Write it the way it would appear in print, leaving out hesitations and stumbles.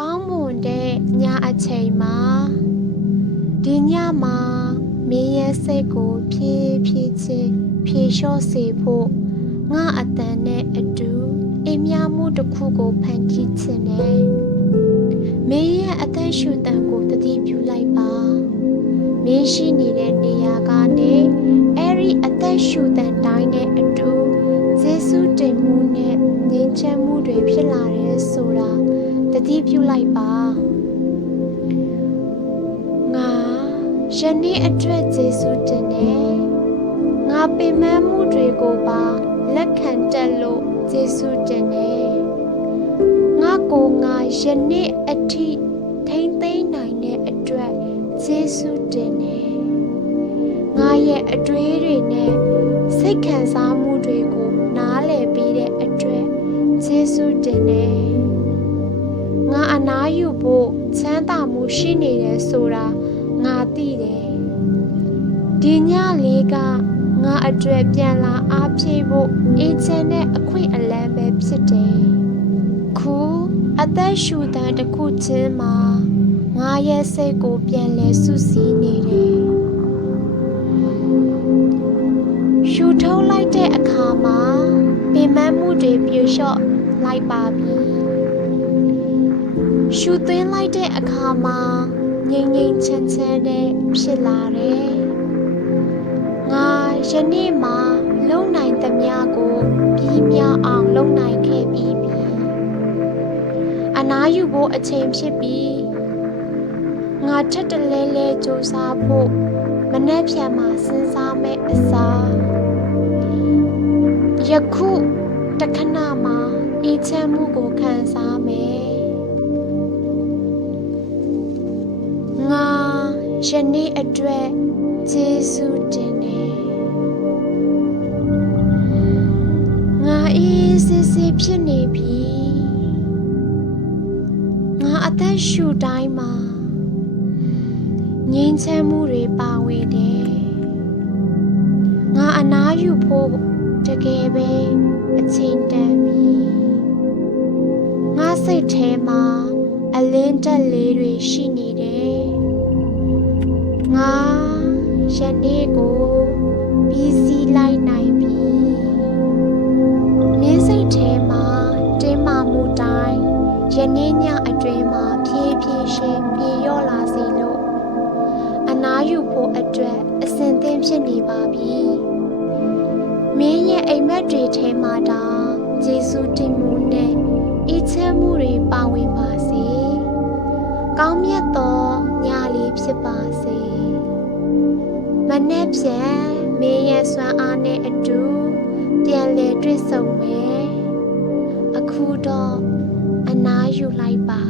ကောင်းမွန်တဲ့ညအချိန်မှာဒီညမှာမင်းရဲ့စိတ်ကိုဖြည်းဖြည်းချင်းဖြေလျှော့စေဖို့ငါအတန်နဲ့အတူအိမ်မြမှုတစ်ခုကိုဖန်တီးခြင်းနဲ့မင်းရဲ့အသက်ရှူတန်ကိုတတိပြုလိုက်ပါမင်းရှိနေတဲ့နေရာကနေအဲ့ဒီအသက်ရှူတန်တိုင်းနဲ့အတူယေရှုတင်မှုနဲ့ငြိမ်းချမ်းမှုတွေဖြစ်လာတယ်ဆိုတာတတိပြုလိုက်ပါငါယနေ့အတွက်ယေရှုတင်တယ်ငါပင်ပန်းမှုတွေကိုပါလက်ခံတက်လို့ယေရှုတင်တယ်ငါကိုငါယနေ့အထိထိမ့်သိမ်းနိုင်တဲ့အတွက်ယေရှုတင်တယ်ငါရဲ့အတွေးတွေနဲ့စိတ်ခံစားမှုတွေကိုနားလည်ပြီးတဲ့အတွက်ယေရှုတင်တယ်ငါအနားယူဖို့ချမ်းသာမှုရှိနေတယ်ဆိုတာငါသိတယ်ဒီညလေးကငါအတွက်ပြန်လာအားဖြည့်ဖို့အေးချမ်းတဲ့အခွင့်အလမ်းပဲဖြစ်တယ်ခုအသက်ရှူတန်တစ်ခုချင်းမှာငါရဲ့စိတ်ကိုပြန်လဲစုစည်းနေတယ်ရှူထုတ်လိုက်တဲ့အခါမှာပင်ပန်းမှုတွေပြေလျှော့လိုက်ပါပြီရှူသွင်းလိုက်တဲ့အခါမှာငြိမ်ငြိမ်ချမ်းချမ်းနဲ့ဖြစ်လာတယ်ငါယနေ့မှာလုံနိုင်သမျှကိုပြီးမြောက်အောင်လုံနိုင်ခဲ့ပြီးပြီအနားယူဖို့အချိန်ဖြစ်ပြီးငါထက်တလဲလဲစူးစမ်းဖို့မနှက်ဖြန်မှာစဉ်းစားမဲ့အစားယခုတခဏမှာအေးချမ်းမှုကိုခံစားမယ်ငါယနေ့အတွက်ယေရှုတင်တယ်ငါအေးစစ်စစ်ဖြစ်နေပြီငါအသက်ရှူတိုင်းမှာငြိမ်းချမ်းမှုတွေပါဝင်တယ်ငါအနားယူဖို့တကယ်ပဲအချိန်တန်ပြီငါစိတ်ထဲမှာအလင်းတက်လေးတွေရှိနေတယ်ငါယနေ့ကိုပြီးစီးလိုက်နိုင်ပြီမင်းစိတ်ထဲမှာတင်းမာမှုတိုင်းယနေ့ညအတွင်းမှာဖြည်းဖြည်းချင်းပြေလျော့လာစေလို့အနားယူဖို့အတွက်အစဉ်သင့်ဖြစ်နေပါပြီမင်းရဲ့အိမ်မက်တွေထဲမှာတောင်ယေရှုတင်မှုနဲ့အေးချမ်းမှုတွေပါဝင်ပါစေကောင်းမြတ်သောညလေးဖြစ်ပါစေမနေ့ပြန်မင်းရဲ့စွမ်းအားနဲ့အတူပြန်လည်တွေ့ဆုံမယ်အခုတော့အနားယူလိုက်ပါ